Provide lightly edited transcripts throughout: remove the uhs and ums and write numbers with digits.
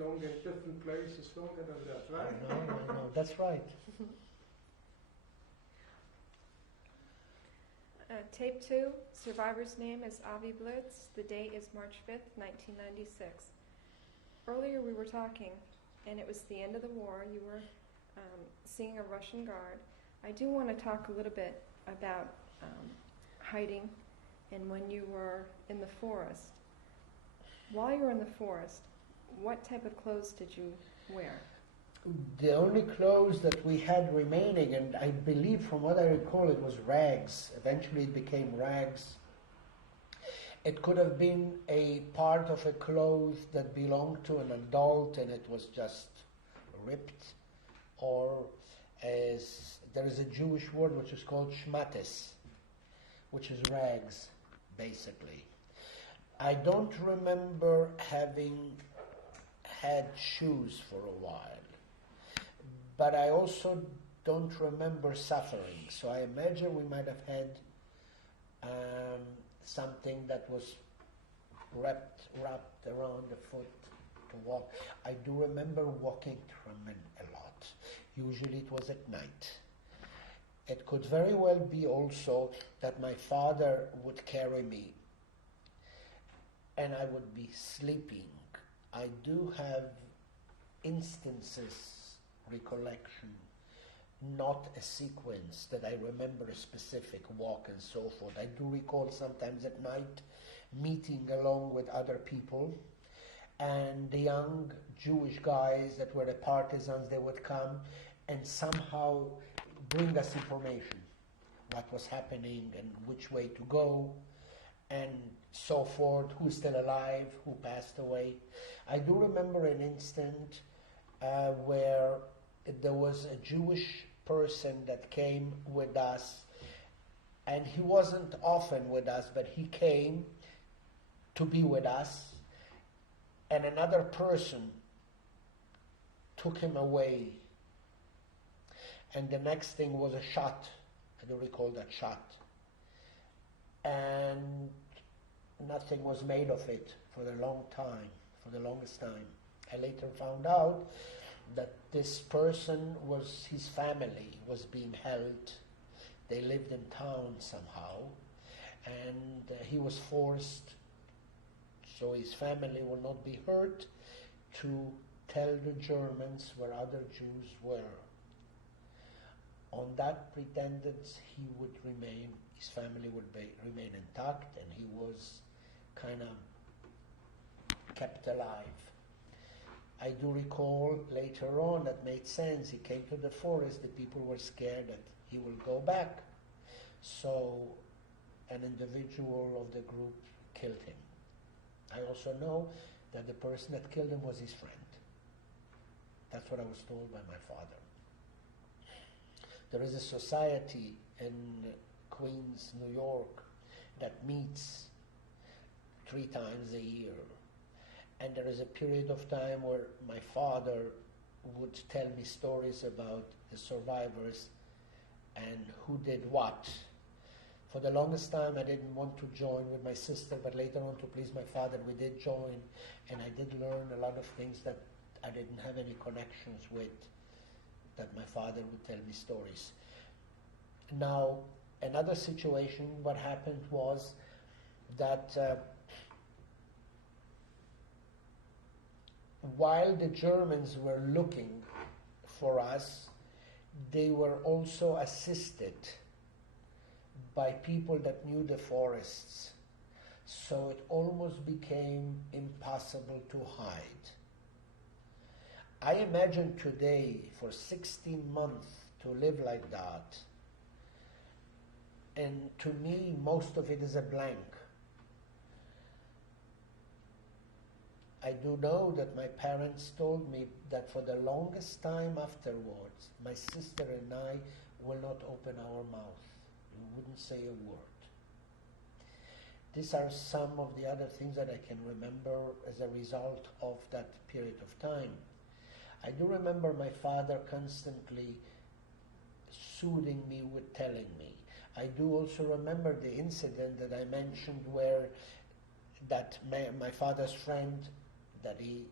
long in different places longer than that, right? I know, that's right. Tape 2, survivor's name is Avi Blitz. The date is March 5th, 1996. Earlier we were talking, and it was the end of the war. You were seeing a Russian guard. I do want to talk a little bit about hiding and when you were in the forest. While you were in the forest, what type of clothes did you wear? The only clothes that we had remaining, and I believe from what I recall it was rags. Eventually it became rags. It could have been a part of a cloth that belonged to an adult and it was just ripped, or as there is a Jewish word which is called shmates, which is rags, basically. I don't remember having had shoes for a while, but I also don't remember suffering. So I imagine we might have had something that was wrapped around the foot to walk. I do remember walking Truman a lot. Usually it was at night. It could very well be also that my father would carry me and I would be sleeping. I do have instances, recollection, not a sequence that I remember a specific walk and so forth. I do recall sometimes at night meeting along with other people, and the young Jewish guys that were the partisans, they would come and somehow bring us information, what was happening and which way to go and so forth, who's still alive, who passed away. I do remember an instant where there was a Jewish person that came with us, and he wasn't often with us, but he came to be with us, and another person took him away, and the next thing was a shot. I do recall that shot, and nothing was made of it for a long time, for the longest time. I later found out that this person was, his family was being held. They lived in town somehow, and he was forced, so his family will not be hurt, to tell the Germans where other Jews were. On that pretendence, he would remain, his family would remain intact, and he was kind of kept alive. I do recall later on that made sense. He came to the forest, the people were scared that he will go back. So an individual of the group killed him. I also know that the person that killed him was his friend. That's what I was told by my father. There is a society in Queens, New York, that meets 3 times a year. And there is a period of time where my father would tell me stories about the survivors and who did what. For the longest time I didn't want to join with my sister, but later on, to please my father, we did join, and I did learn a lot of things that I didn't have any connections with, that my father would tell me stories. Now, another situation, what happened was that while the Germans were looking for us, they were also assisted by people that knew the forests. So it almost became impossible to hide. I imagine today, for 16 months, to live like that, and to me, most of it is a blank. I do know that my parents told me that for the longest time afterwards, my sister and I will not open our mouth. We wouldn't say a word. These are some of the other things that I can remember as a result of that period of time. I do remember my father constantly soothing me with telling me. I do also remember the incident that I mentioned where that my father's friend that he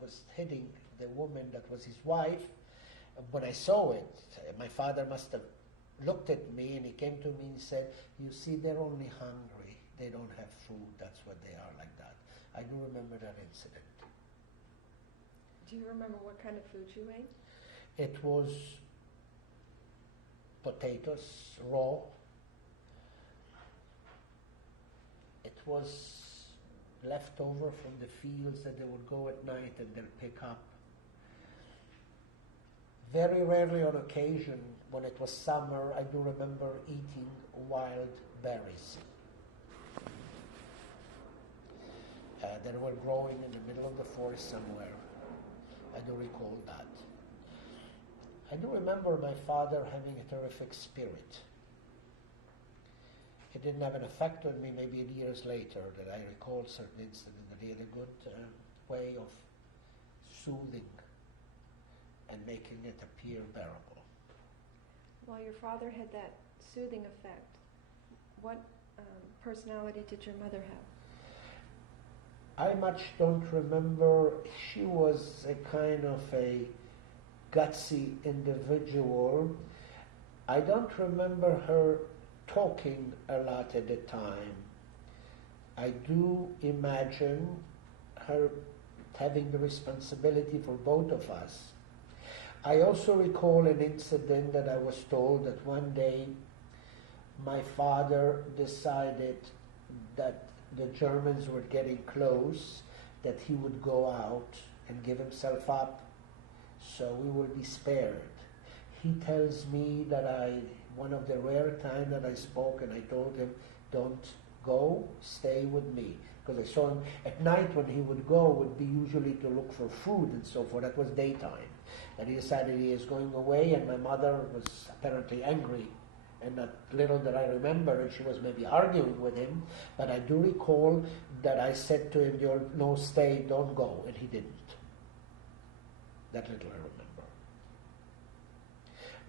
was hitting the woman that was his wife. When I saw it, my father must have looked at me, and he came to me and said, "You see, they're only hungry. They don't have food. That's what they are, like that." I do remember that incident. Do you remember what kind of food you ate? It was potatoes, raw. It was left over from the fields that they would go at night and they'll pick up. Very rarely on occasion, when it was summer, I do remember eating wild berries. That were growing in the middle of the forest somewhere. I do recall that. I do remember my father having a terrific spirit. It didn't have an effect on me maybe years later, that I recall certain incidents, that he had a good way of soothing and making it appear bearable. While your father had that soothing effect, what personality did your mother have? I much don't remember. She was a kind of a gutsy individual. I don't remember her talking a lot at the time. I do imagine her having the responsibility for both of us. I also recall an incident that I was told that one day my father decided that the Germans were getting close, that he would go out and give himself up so we will be spared. He tells me that one of the rare times that I spoke and I told him, "Don't go, stay with me." Because I saw him at night when he would go, would be usually to look for food and so forth. That was daytime. And he decided he is going away, and my mother was apparently angry. And that little that I remember, and she was maybe arguing with him, but I do recall that I said to him, "No, stay, don't go," and he didn't. That little I remember.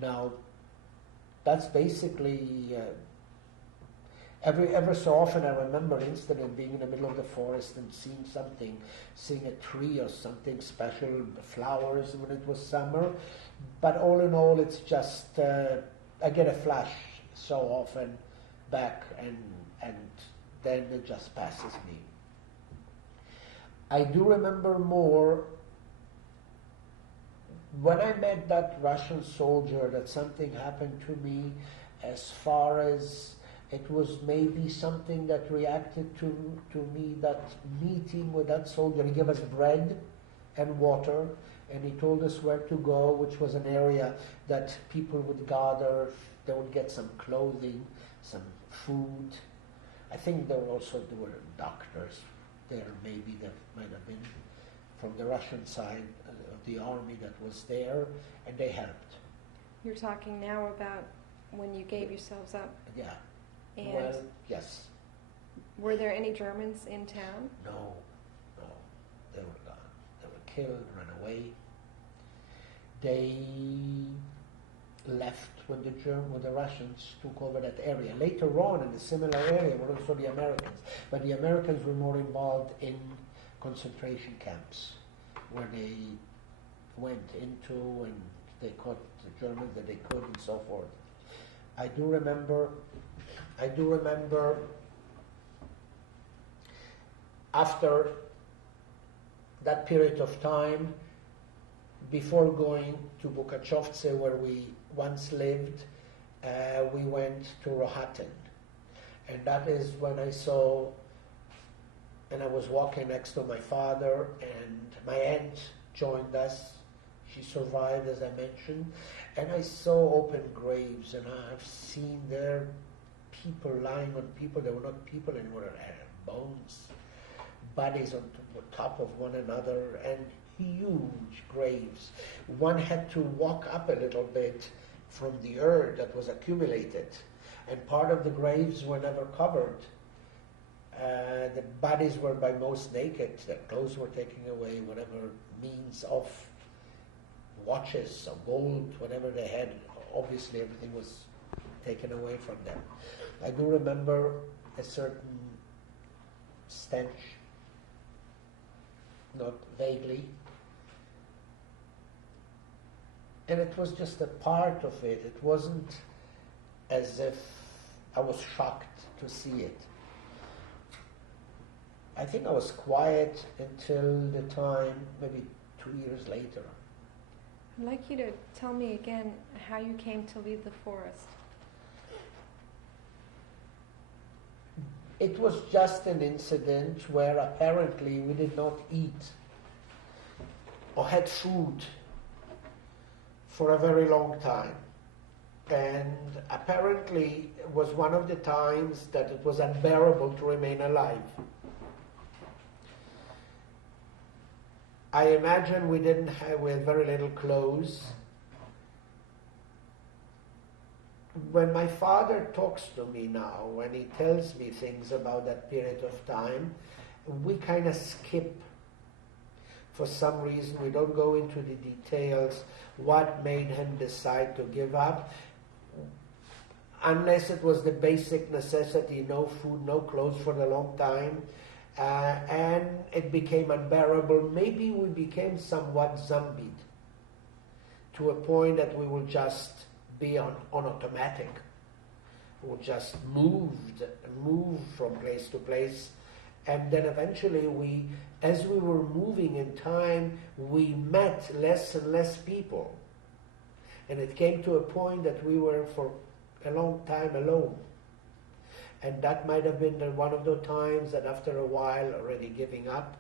Now, that's basically, ever so often I remember an incident being in the middle of the forest and seeing something, seeing a tree or something special, flowers when it was summer, but all in all it's just, I get a flash so often back and then it just passes me. I do remember more when I met that Russian soldier, that something happened to me as far as it was maybe something that reacted to me, that meeting with that soldier. He gave us bread and water, and he told us where to go, which was an area that people would gather. They would get some clothing, some food. I think there were doctors there, maybe that might have been from the Russian side of the army that was there, and they helped. You're talking now about when you gave yourselves up. Yeah. And well, yes. Were there any Germans in town? No. They were gone. They were killed, ran away. They left when the Russians took over that area. Later on, in a similar area, were also the Americans. But the Americans were more involved in concentration camps, where they went into and they caught the Germans that they could and so forth. I do remember after that period of time, before going to Bukachovce, where we once lived, we went to Rohatyn. And that is when I saw, and I was walking next to my father, and my aunt joined us. She survived, as I mentioned. And I saw open graves, and I've seen there people lying on people. They were not people anymore, they were bones, bodies on top of one another, and huge graves. One had to walk up a little bit from the earth that was accumulated, and part of the graves were never covered. The bodies were by most naked. Their clothes were taken away, whatever means of watches or gold, whatever they had, obviously everything was taken away from them. I do remember a certain stench, not vaguely, And it was just a part of it. It wasn't as if I was shocked to see it. I think I was quiet until the time, maybe 2 years later. I'd like you to tell me again how you came to leave the forest. It was just an incident where apparently we did not eat or had food for a very long time. And apparently it was one of the times that it was unbearable to remain alive. I imagine we had very little clothes. When my father talks to me now, when he tells me things about that period of time, we kind of skip. For some reason, we don't go into the details, what made him decide to give up, unless it was the basic necessity, no food, no clothes for a long time, and it became unbearable. Maybe we became somewhat zombied to a point that we will just be on automatic. We just move from place to place. And then eventually as we were moving in time, we met less and less people. And it came to a point that we were for a long time alone. And that might have been one of the times that after a while, already giving up,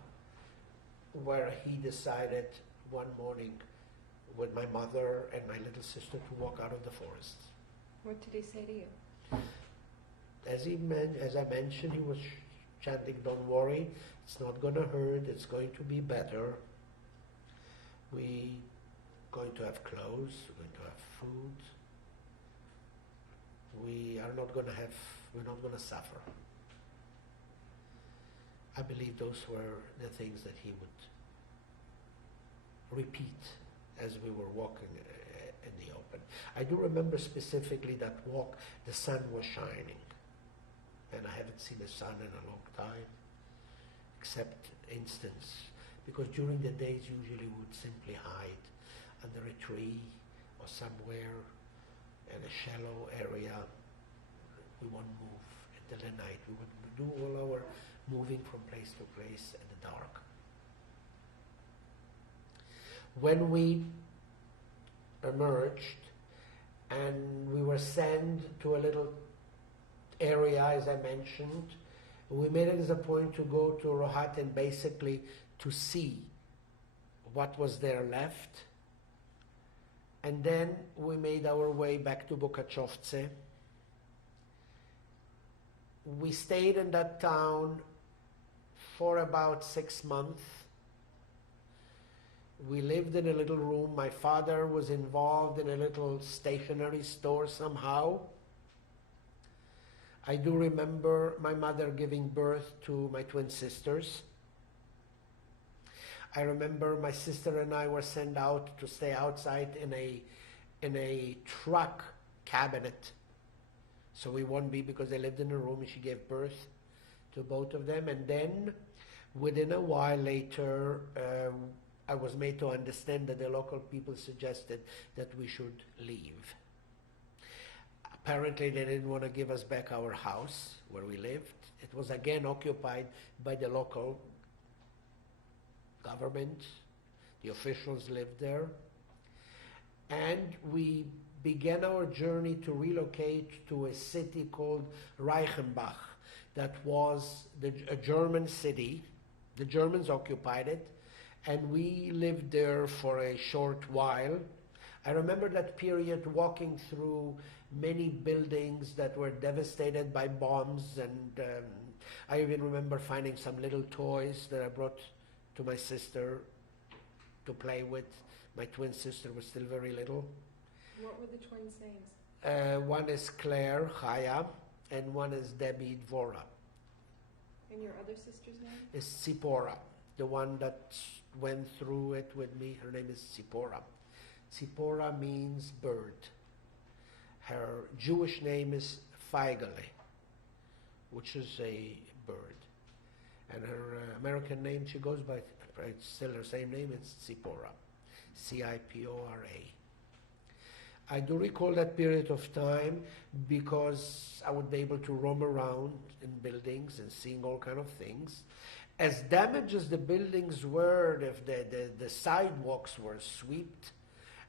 where he decided one morning with my mother and my little sister to walk out of the forest. What did he say to you? As I mentioned, he was chanting, "Don't worry, it's not going to hurt, it's going to be better. We're going to have clothes, we're going to have food. We're not going to suffer." I believe those were the things that he would repeat as we were walking in the open. I do remember specifically that walk, the sun was shining. And I haven't seen the sun in a long time, except instance, because during the days usually we would simply hide under a tree or somewhere in a shallow area. We won't move until the night. We would do all our moving from place to place in the dark. When we emerged and we were sent to a little area, as I mentioned, we made it as a point to go to Rohat and basically to see what was there left. And then we made our way back to Bukachovce. We stayed in that town for about 6 months. We lived in a little room. My father was involved in a little stationery store somehow. I do remember my mother giving birth to my twin sisters. I remember my sister and I were sent out to stay outside in a truck cabinet. So we won't be, because they lived in a room and she gave birth to both of them. And then within a while later, I was made to understand that the local people suggested that we should leave. Apparently they didn't want to give us back our house where we lived. It was again occupied by the local government. The officials lived there. And we began our journey to relocate to a city called Reichenbach. That was a German city. The Germans occupied it, and we lived there for a short while. I remember that period walking through many buildings that were devastated by bombs, and I even remember finding some little toys that I brought to my sister to play with. My twin sister was still very little. What were the twins' names? One is Claire, Chaya, and one is Debbie, Dvora. And your other sister's name? Is Sipora, the one that went through it with me. Her name is Sipora. Sipora means bird. Her Jewish name is Feigele, which is a bird. And her American name, she goes by, it's still her same name, it's Sipora. Cipora. I do recall that period of time because I would be able to roam around in buildings and seeing all kind of things. As damaged as the buildings were, if the sidewalks were swept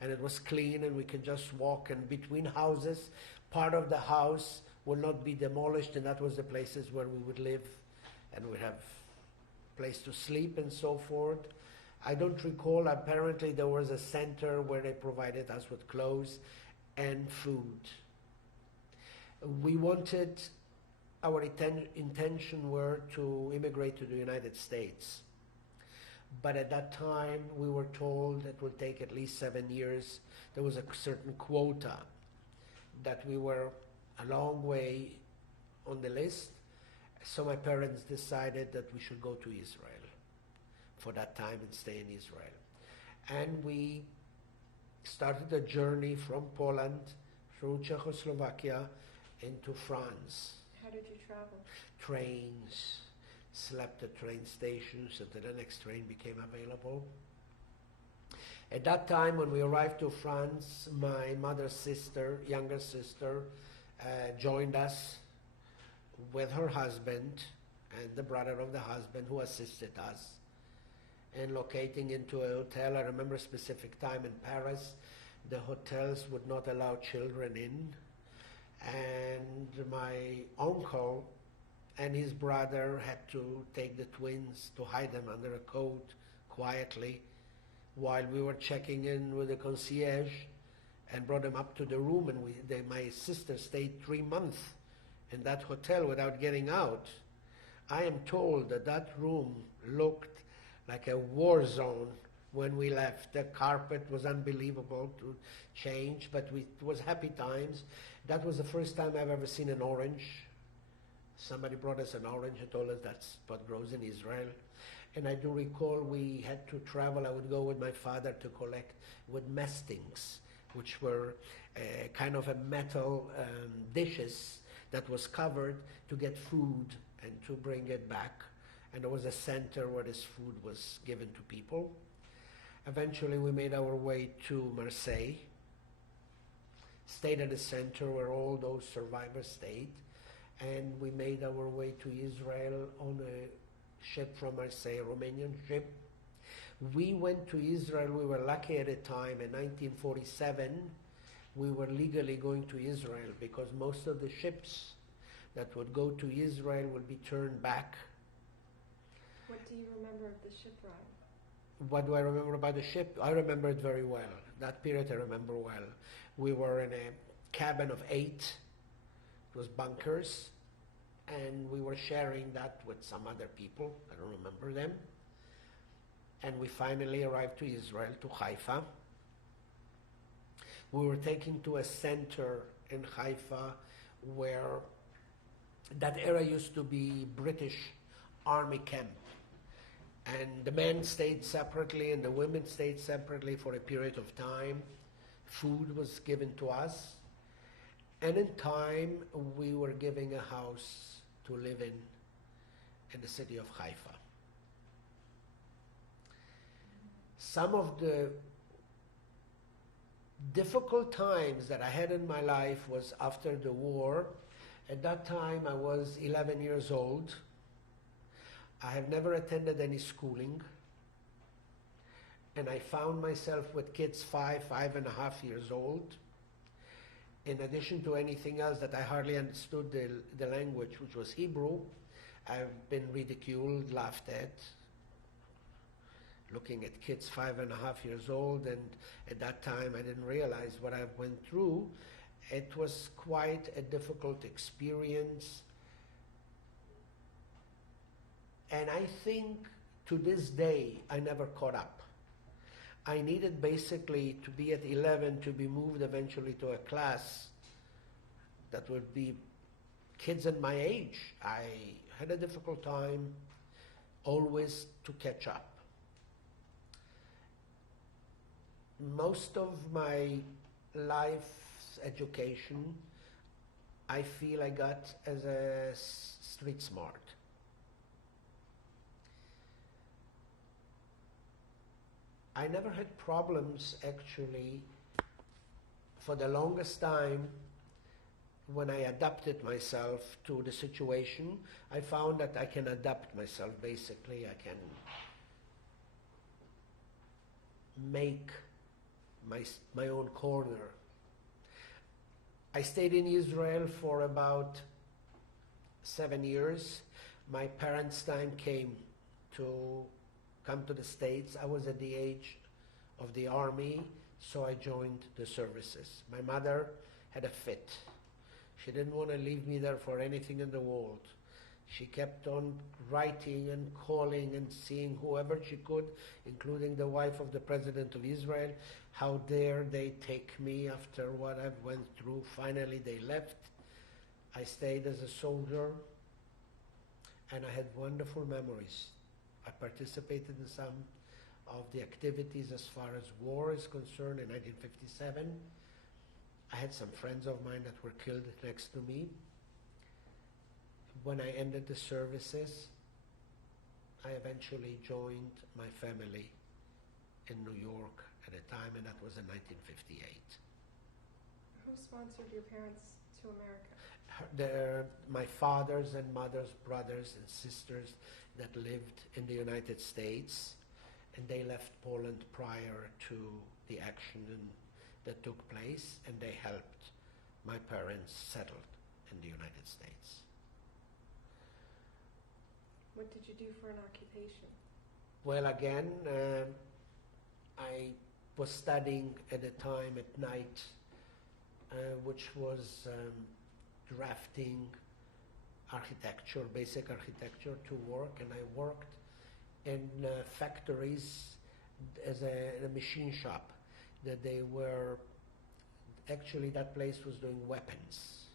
and it was clean and we could just walk, and between houses, part of the house will not be demolished, and that was the places where we would live and we'd have place to sleep and so forth. I don't recall. Apparently there was a center where they provided us with clothes and food. We wanted, our intention were to immigrate to the United States. But at that time we were told it would take at least 7 years. There was a certain quota that we were a long way on the list. So my parents decided that we should go to Israel for that time and stay in Israel. And we started a journey from Poland through Czechoslovakia into France. How did you travel? Trains, slept at train stations until the next train became available. At that time, when we arrived to France, my mother's sister, younger sister, joined us with her husband and the brother of the husband, who assisted us in locating into a hotel. I remember a specific time in Paris, the hotels would not allow children in, and my uncle and his brother had to take the twins to hide them under a coat quietly while we were checking in with the concierge, and brought them up to the room, and my sister stayed 3 months in that hotel without getting out. I am told that that room looked like a war zone when we left. The carpet was unbelievable to change, but it was happy times. That was the first time I've ever seen an orange. Somebody brought us an orange and told us that's what grows in Israel. And I do recall we had to travel. I would go with my father to collect with mestings, which were kind of a metal dishes that was covered to get food and to bring it back. And there was a center where this food was given to people. Eventually we made our way to Marseille, stayed at the center where all those survivors stayed, and we made our way to Israel on a ship from Marseille, a Romanian ship. We went to Israel. We were lucky at a time in 1947 we were legally going to Israel, because most of the ships that would go to Israel would be turned back. What do you remember of the ship ride? What do I remember about the ship? I remember it very well. That period I remember well. We were in a cabin of 8. It was bunkers, and we were sharing that with some other people. I don't remember them. And we finally arrived to Israel, to Haifa. We were taken to a center in Haifa where that area used to be British Army camp. And the men stayed separately and the women stayed separately for a period of time. Food was given to us. And in time, we were given a house to live in the city of Haifa. Some of the difficult times that I had in my life was after the war. At that time, I was 11 years old. I have never attended any schooling. And I found myself with kids 5.5 years old. In addition to anything else that I hardly understood the language, which was Hebrew, I've been ridiculed, laughed at. Looking at kids 5.5 years old, and at that time I didn't realize what I went through. It was quite a difficult experience. And I think to this day I never caught up. I needed basically to be at 11 to be moved eventually to a class that would be kids in my age. I had a difficult time always to catch up. Most of my life's education, I feel I got as a street smart. I never had problems actually for the longest time, when I adapted myself to the situation, I found that I can adapt myself. Basically, I can make my own corner. I stayed in Israel for about 7 years. My parents' time came to come to the States. I was at the age of the army, so I joined the services. My mother had a fit. She didn't want to leave me there for anything in the world. She kept on writing and calling and seeing whoever she could, including the wife of the President of Israel. How dare they take me after what I went through. Finally, they left. I stayed as a soldier, and I had wonderful memories. I participated in some of the activities as far as war is concerned in 1957. I had some friends of mine that were killed next to me. When I ended the services, I eventually joined my family in New York at a time, and that was in 1958. Who sponsored your parents to America? My fathers and mothers, brothers and sisters that lived in the United States, and they left Poland prior to the action that took place, and they helped my parents settle in the United States. What did you do for an occupation? Well, again, I was studying at the time at night, which was drafting architecture, basic architecture to work, and I worked in factories as in a machine shop. That they were, actually that place was doing weapons.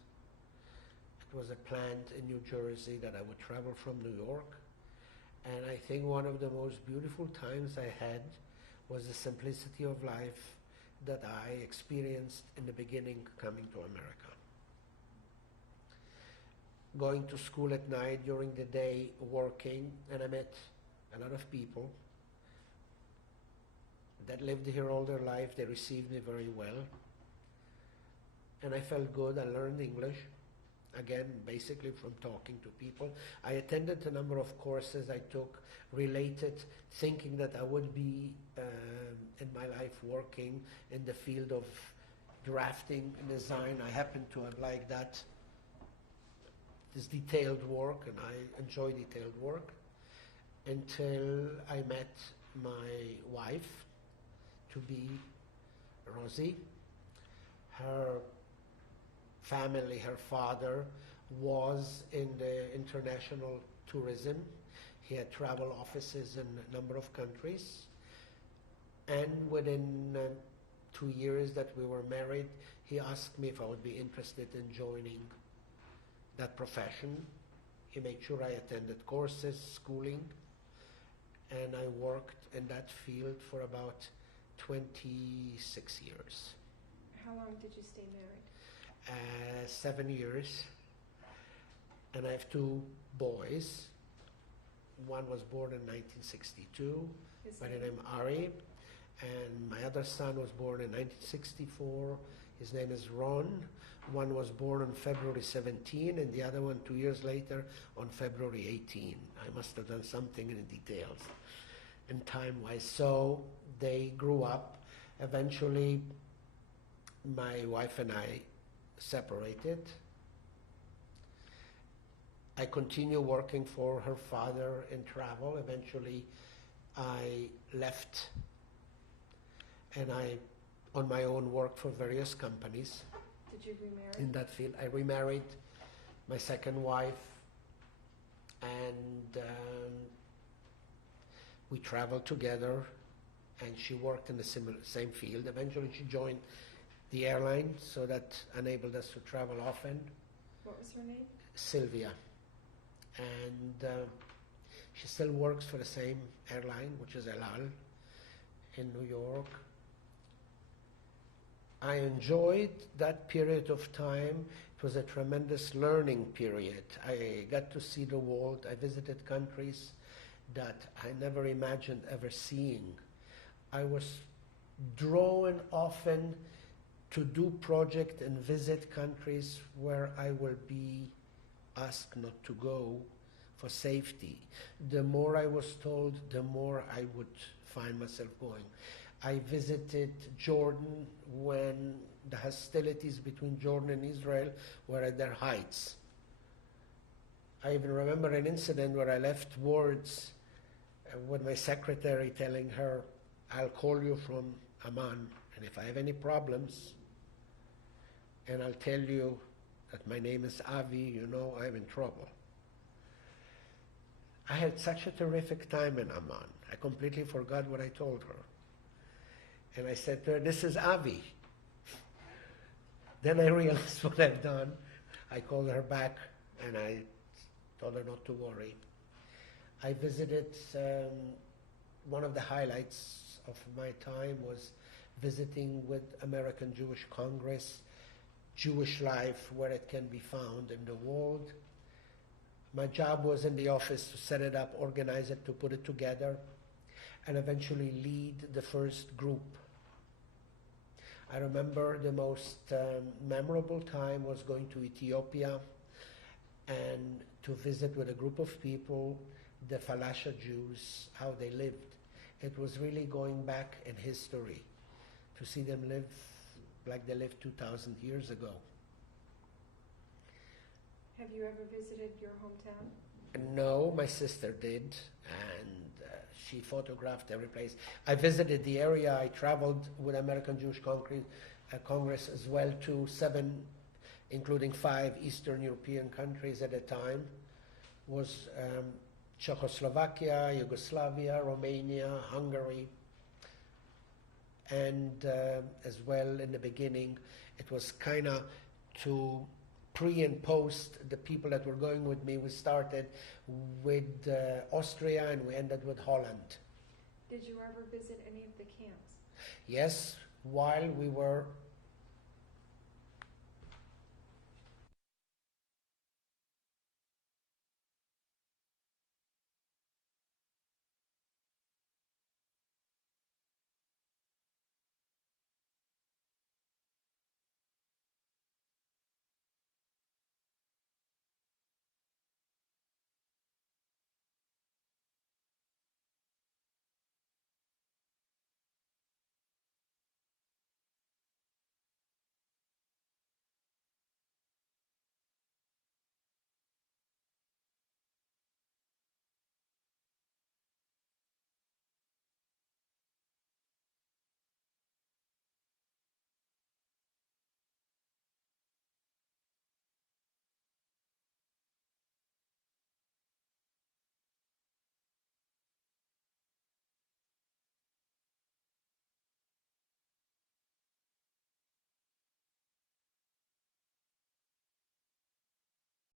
It was a plant in New Jersey that I would travel from New York. And I think one of the most beautiful times I had was the simplicity of life that I experienced in the beginning coming to America. Going to school at night, during the day working, and I met a lot of people that lived here all their life. They received me very well. And I felt good. I learned English, again, basically from talking to people. I attended a number of courses I took related, thinking that I would be in my life working in the field of drafting and design. I happen to have liked that, this detailed work, and I enjoy detailed work, until I met my wife, to be Rosie. Her family, her father was in the international tourism. He had travel offices in a number of countries. And within 2 years that we were married, he asked me if I would be interested in joining that profession. He made sure I attended courses, schooling, and I worked in that field for about 26 years. How long did you stay married? 7 years. And I have 2 boys. One was born in 1962 by the name Ari, and my other son was born in 1964. His name is Ron. One was born on February 17, and the other one 2 years later on February 18. I must have done something in the details and time-wise. So they grew up. Eventually, my wife and I separated. I continue working for her father in travel. Eventually, I left, and I, on my own, worked for various companies. Did you remarry? In that field. I remarried my second wife, and we traveled together, and she worked in the same field. Eventually, she joined the airline, so that enabled us to travel often. What was her name? Sylvia. And she still works for the same airline, which is El Al, in New York. I enjoyed that period of time. It was a tremendous learning period. I got to see the world. I visited countries that I never imagined ever seeing. I was drawn often to do project and visit countries where I will be asked not to go for safety. The more I was told, the more I would find myself going. I visited Jordan when the hostilities between Jordan and Israel were at their heights. I even remember an incident where I left words with my secretary telling her, I'll call you from Amman, and if I have any problems, and I'll tell you that my name is Avi, you know I'm in trouble. I had such a terrific time in Amman. I completely forgot what I told her. And I said to her, this is Avi. Then I realized what I've done. I called her back and I told her not to worry. I visited, one of the highlights of my time was visiting with American Jewish Congress, Jewish life, where it can be found in the world. My job was in the office to set it up, organize it, to put it together, and eventually lead the first group. I remember the most memorable time was going to Ethiopia and to visit with a group of people, the Falasha Jews, how they lived. It was really going back in history to see them live like they lived 2,000 years ago. Have you ever visited your hometown? No, my sister did, and she photographed every place. I visited the area. I traveled with American Jewish Congress as well to 7, including 5 Eastern European countries at a time. Was Czechoslovakia, Yugoslavia, Romania, Hungary, and as well in the beginning, it was kind of to pre and post the people that were going with me. We started with Austria and we ended with Holland. Did you ever visit any of the camps? Yes, while we were